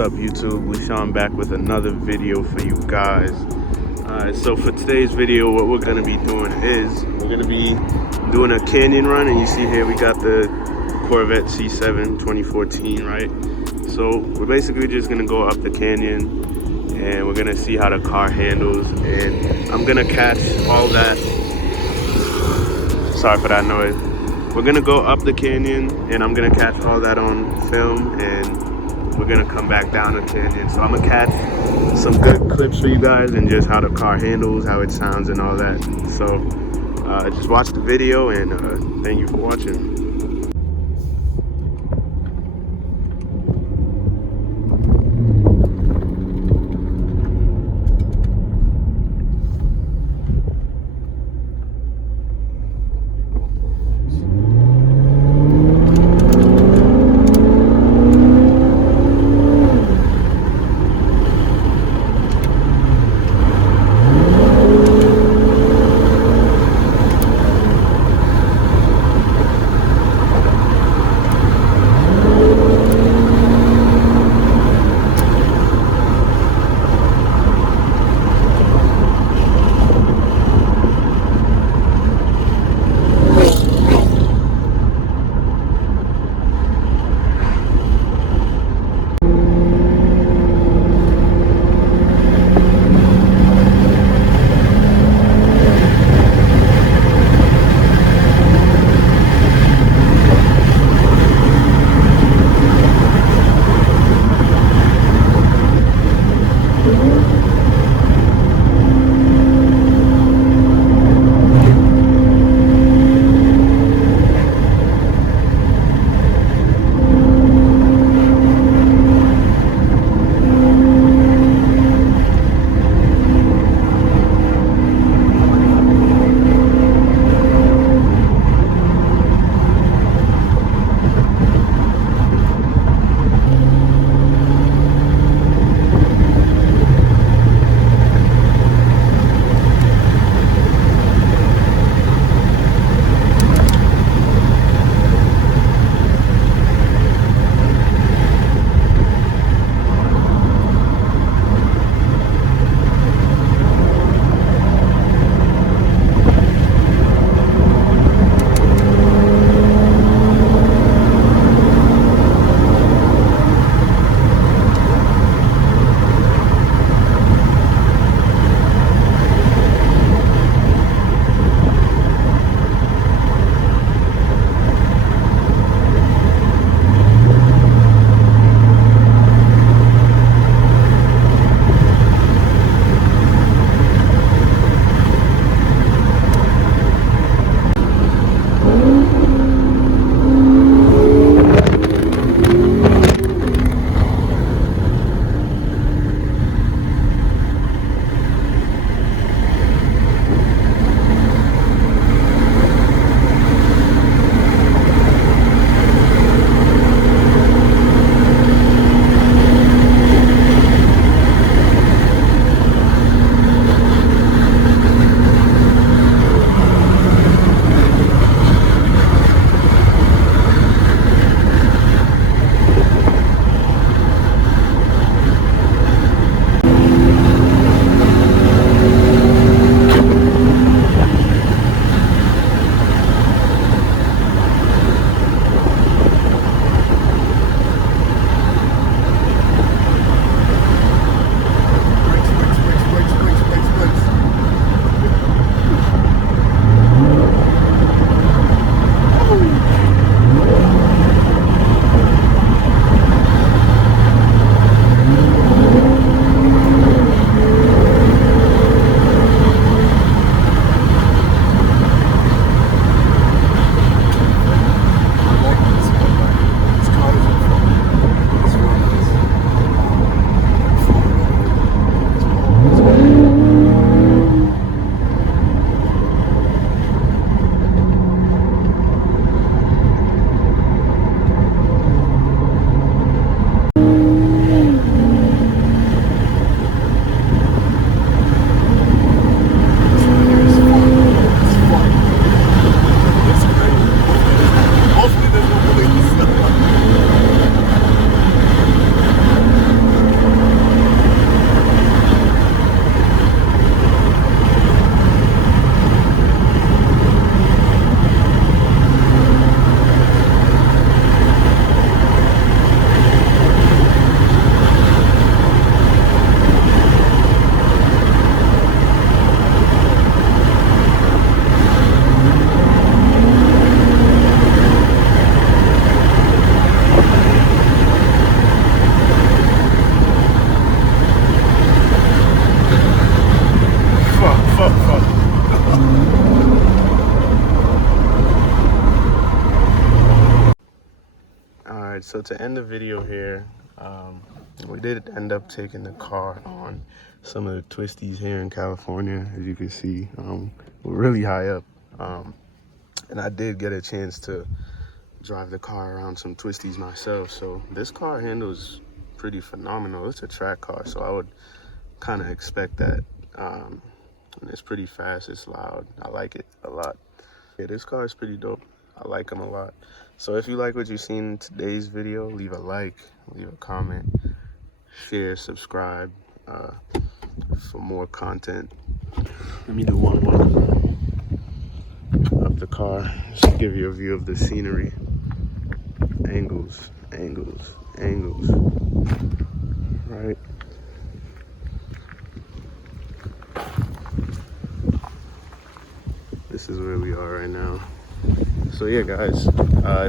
up, YouTube? We Sean back with another video for you guys. So for today's video, what we're gonna be doing is we're gonna be doing a canyon run, and you see here we got the Corvette C7 2014, right? So we're basically just gonna go up the canyon and we're gonna see how the car handles, and I'm gonna catch all that. Sorry for that noise. We're gonna go up the canyon and I'm gonna catch all that on film, and we're gonna come back down the canyon. So I'm gonna catch some good clips for you guys and just how the car handles, how it sounds and all that. So just watch the video, and thank you for watching. right, so to end the video here, we did end up taking the car on some of the twisties here in California. As you can see, we're really high up, and I did get a chance to drive the car around some twisties myself. So this car handles pretty phenomenal. It's a track car, so I would kind of expect that. And it's pretty fast, it's loud. I like it a lot. Yeah, this car is pretty dope. I like them a lot. So if you like what you've seen in today's video, leave a like, leave a comment, share, subscribe for more content. Let me do one walk of the car just to give you a view of the scenery. Angles, angles, angles. Right. This is where we are right now. So yeah, guys,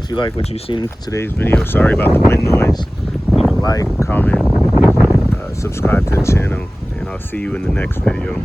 if you like what you've seen in today's video, sorry about the wind noise. Leave a like, comment, subscribe to the channel, and I'll see you in the next video.